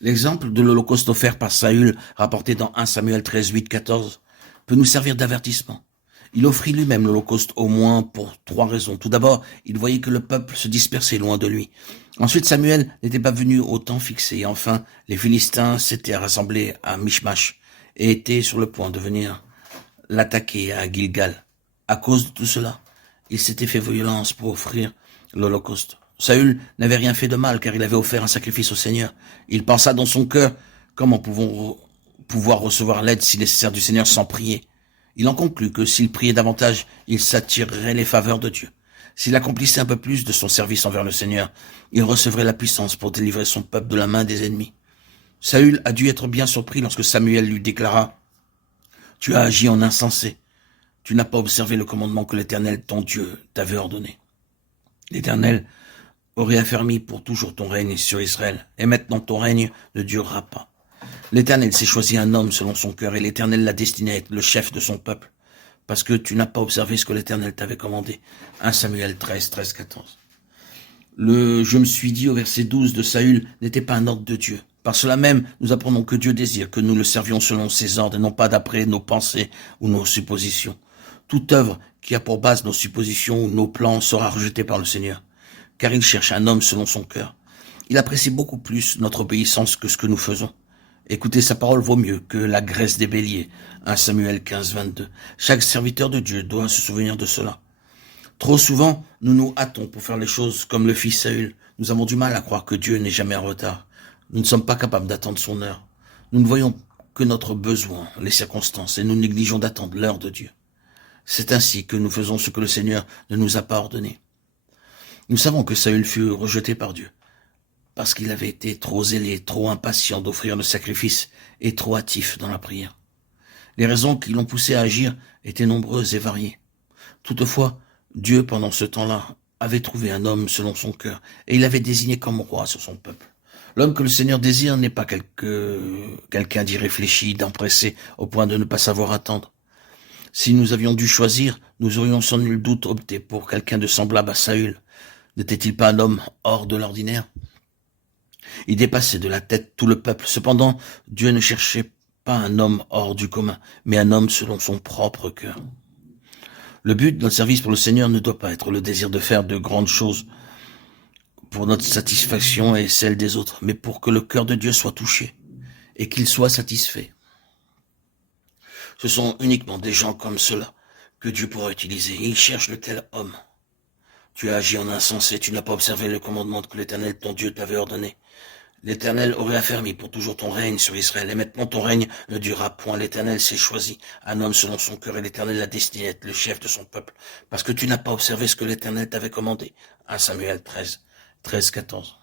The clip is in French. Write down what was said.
L'exemple de l'Holocauste offert par Saül, rapporté dans 1 Samuel 13, 8, 14, peut nous servir d'avertissement. Il offrit lui-même l'Holocauste au moins pour 3 raisons. Tout d'abord, il voyait que le peuple se dispersait loin de lui. Ensuite, Samuel n'était pas venu au temps fixé. Et enfin, les Philistins s'étaient rassemblés à Michmash et étaient sur le point de venir l'attaquer à Gilgal. À cause de tout cela, il s'était fait violence pour offrir l'Holocauste. Saül n'avait rien fait de mal car il avait offert un sacrifice au Seigneur. Il pensa dans son cœur, comment pouvoir recevoir l'aide si les serfs du Seigneur sans prier. Il en conclut que s'il priait davantage, il s'attirerait les faveurs de Dieu. S'il accomplissait un peu plus de son service envers le Seigneur, il recevrait la puissance pour délivrer son peuple de la main des ennemis. Saül a dû être bien surpris lorsque Samuel lui déclara « Tu as agi en insensé. Tu n'as pas observé le commandement que l'Éternel, ton Dieu, t'avait ordonné. L'Éternel aurait affermi pour toujours ton règne sur Israël, et maintenant ton règne ne durera pas. L'Éternel s'est choisi un homme selon son cœur, et l'Éternel l'a destiné à être le chef de son peuple, parce que tu n'as pas observé ce que l'Éternel t'avait commandé. 1 Samuel 13, 13, 14. Le « je me suis dit » au verset 12 de Saül n'était pas un ordre de Dieu. Par cela même, nous apprenons que Dieu désire que nous le servions selon ses ordres et non pas d'après nos pensées ou nos suppositions. Toute œuvre qui a pour base nos suppositions ou nos plans sera rejetée par le Seigneur, car il cherche un homme selon son cœur. Il apprécie beaucoup plus notre obéissance que ce que nous faisons. Écouter sa parole vaut mieux que la graisse des béliers. 1 Samuel 15, 22. Chaque serviteur de Dieu doit se souvenir de cela. Trop souvent, nous nous hâtons pour faire les choses comme le fit Saül. Nous avons du mal à croire que Dieu n'est jamais en retard. Nous ne sommes pas capables d'attendre son heure. Nous ne voyons que notre besoin, les circonstances, et nous négligeons d'attendre l'heure de Dieu. C'est ainsi que nous faisons ce que le Seigneur ne nous a pas ordonné. Nous savons que Saül fut rejeté par Dieu, parce qu'il avait été trop zélé, trop impatient d'offrir le sacrifice et trop hâtif dans la prière. Les raisons qui l'ont poussé à agir étaient nombreuses et variées. Toutefois, Dieu, pendant ce temps-là, avait trouvé un homme selon son cœur, et il l'avait désigné comme roi sur son peuple. L'homme que le Seigneur désire n'est pas quelqu'un d'irréfléchi, d'empressé, au point de ne pas savoir attendre. Si nous avions dû choisir, nous aurions sans nul doute opté pour quelqu'un de semblable à Saül. N'était-il pas un homme hors de l'ordinaire? Il dépassait de la tête tout le peuple. Cependant, Dieu ne cherchait pas un homme hors du commun, mais un homme selon son propre cœur. Le but de notre service pour le Seigneur ne doit pas être le désir de faire de grandes choses pour notre satisfaction et celle des autres, mais pour que le cœur de Dieu soit touché et qu'il soit satisfait. Ce sont uniquement des gens comme cela que Dieu pourra utiliser. Il cherche le tel homme. Tu as agi en insensé, tu n'as pas observé le commandement que l'Éternel, ton Dieu, t'avait ordonné. L'Éternel aurait affermi pour toujours ton règne sur Israël, et maintenant ton règne ne durera point. L'Éternel s'est choisi un homme selon son cœur, et l'Éternel l'a destiné à être le chef de son peuple, parce que tu n'as pas observé ce que l'Éternel t'avait commandé. 1 Samuel 13, 13, 14.